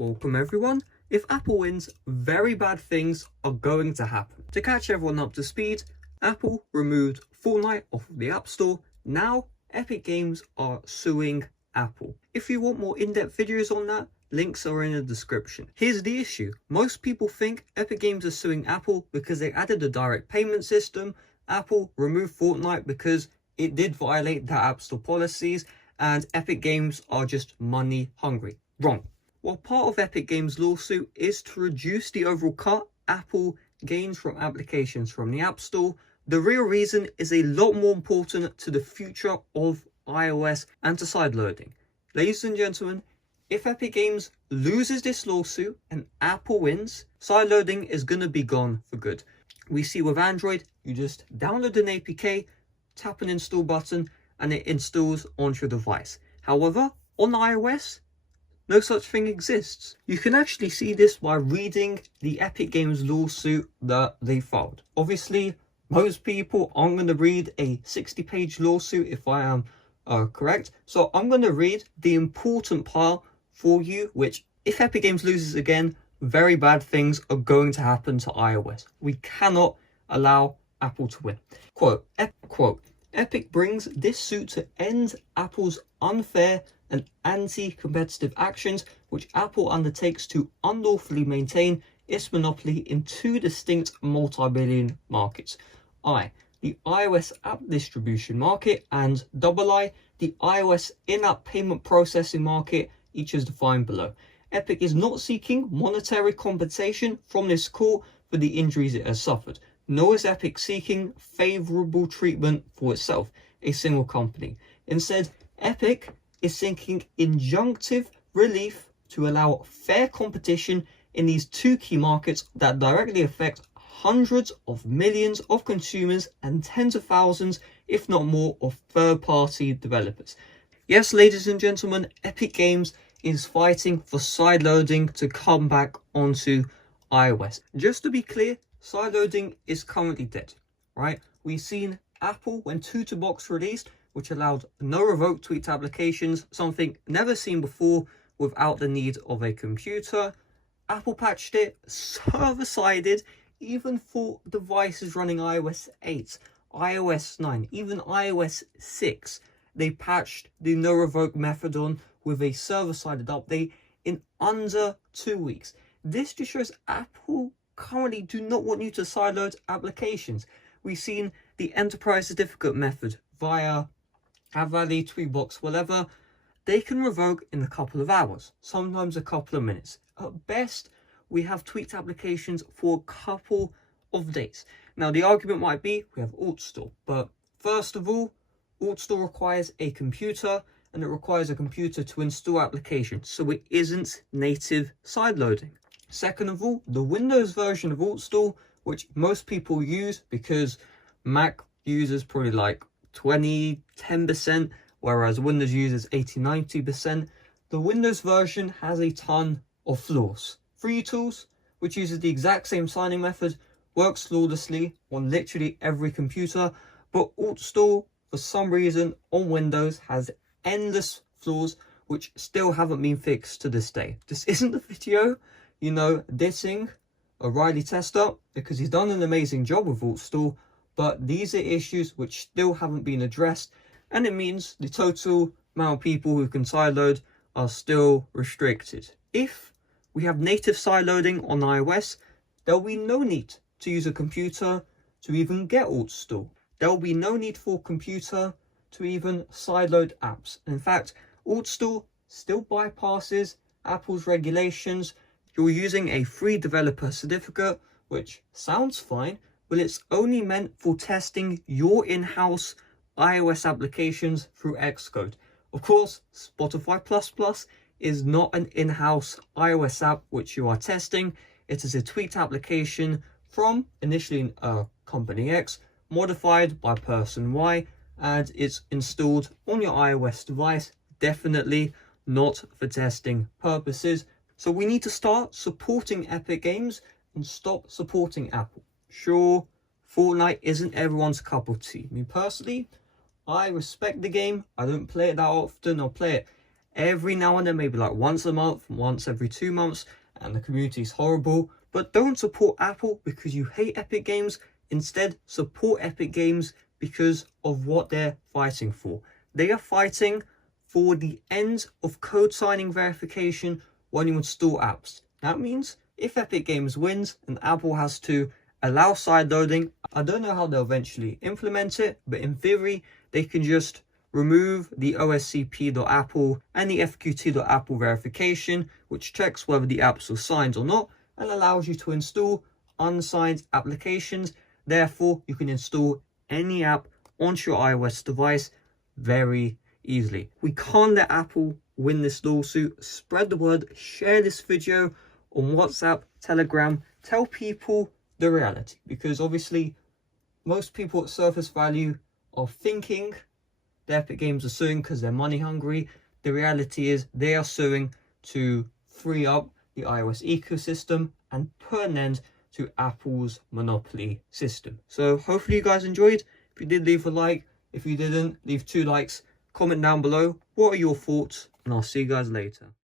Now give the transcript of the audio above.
Welcome everyone. If Apple wins, very bad things are going to happen. To catch everyone up to speed, Apple removed Fortnite off of the App Store. Now, Epic Games are suing Apple. If you want more in-depth videos on that, links are in the description. Here's the issue. Most people think Epic Games are suing Apple because they added a direct payment system. Apple removed Fortnite because it did violate their App Store policies, and Epic Games are just money hungry. Wrong. While part of Epic Games' lawsuit is to reduce the overall cut Apple gains from applications from the App Store, the real reason is a lot more important to the future of iOS and to sideloading. Ladies and gentlemen, if Epic Games loses this lawsuit and Apple wins, sideloading is going to be gone for good. We see with Android, you just download an APK, tap an install button, and it installs onto your device. However, on iOS, no such thing exists. You can actually see this by reading the Epic Games lawsuit that they filed. Obviously, most people aren't going to read a 60-page lawsuit if I am correct. So I'm going to read the important part for you, which if Epic Games loses again, very bad things are going to happen to iOS. We cannot allow Apple to win. Quote, Epic brings this suit to end Apple's unfair and anti-competitive actions which Apple undertakes to unlawfully maintain its monopoly in two distinct multi-billion markets. I, the iOS app distribution market, and I, the iOS in-app payment processing market, each as defined below. Epic is not seeking monetary compensation from this court for the injuries it has suffered, nor is Epic seeking favorable treatment for itself, a single company. Instead, Epic is seeking injunctive relief to allow fair competition in these two key markets that directly affect hundreds of millions of consumers and tens of thousands, if not more, of third-party developers. Yes, ladies and gentlemen, Epic Games is fighting for sideloading to come back onto iOS. Just to be clear, sideloading is currently dead, right? We've seen Apple when Tutorbox released, which allowed no revoke tweet applications, something never seen before without the need of a computer. Apple patched it server-sided, even for devices running iOS 8, iOS 9, even iOS 6. They patched the no revoke method on with a server-sided update in under 2 weeks. This just shows Apple currently do not want you to sideload applications. We've seen the enterprise certificate method via Avali, Tweetbox, whatever. They can revoke in a couple of hours, sometimes a couple of minutes. At best, we have tweaked applications for a couple of days. Now, the argument might be we have AltStore, but first of all, AltStore requires a computer, and it requires a computer to install applications, so it isn't native sideloading. Second of all, the Windows version of AltStore, which most people use because Mac users probably like 10%, whereas Windows users 80-90%. The Windows version has a ton of flaws. FreeTools, which uses the exact same signing method, works flawlessly on literally every computer, but AltStore, for some reason, on Windows has endless flaws which still haven't been fixed to this day. This isn't a video, dissing O'Reilly Tester, because he's done an amazing job with AltStore, but these are issues which still haven't been addressed, and it means the total amount of people who can sideload are still restricted. If we have native sideloading on iOS, there will be no need to use a computer to even get AltStore. There will be no need for a computer to even sideload apps. In fact, AltStore still bypasses Apple's regulations. You're using a free developer certificate, which sounds fine, but it's only meant for testing your in-house iOS applications through Xcode. Of course, Spotify++ is not an in-house iOS app which you are testing. It is a tweaked application from initially company X, modified by person Y, and it's installed on your iOS device. Definitely not for testing purposes. So we need to start supporting Epic Games and stop supporting Apple. Sure, Fortnite isn't everyone's cup of tea. Me personally, I respect the game. I don't play it that often. I'll play it every now and then, maybe like once a month, once every 2 months, and the community is horrible. But don't support Apple because you hate Epic Games. Instead, support Epic Games because of what they're fighting for. They are fighting for the end of code signing verification when you install apps. That means if Epic Games wins and Apple has to allow sideloading, I don't know how they'll eventually implement it, but in theory, they can just remove the oscp.apple and the fqt.apple verification, which checks whether the apps are signed or not and allows you to install unsigned applications. Therefore, you can install any app onto your iOS device very easily. We can't let Apple win this lawsuit. Spread the word, share this video on WhatsApp, Telegram, tell people the reality, because obviously most people at surface value are thinking the Epic Games are suing because they're money hungry. The reality is they are suing to free up the iOS ecosystem and put an end to Apple's monopoly system. So hopefully you guys enjoyed. If you did, leave a like. If you didn't, leave 2 likes. Comment down below what are your thoughts, and I'll see you guys later.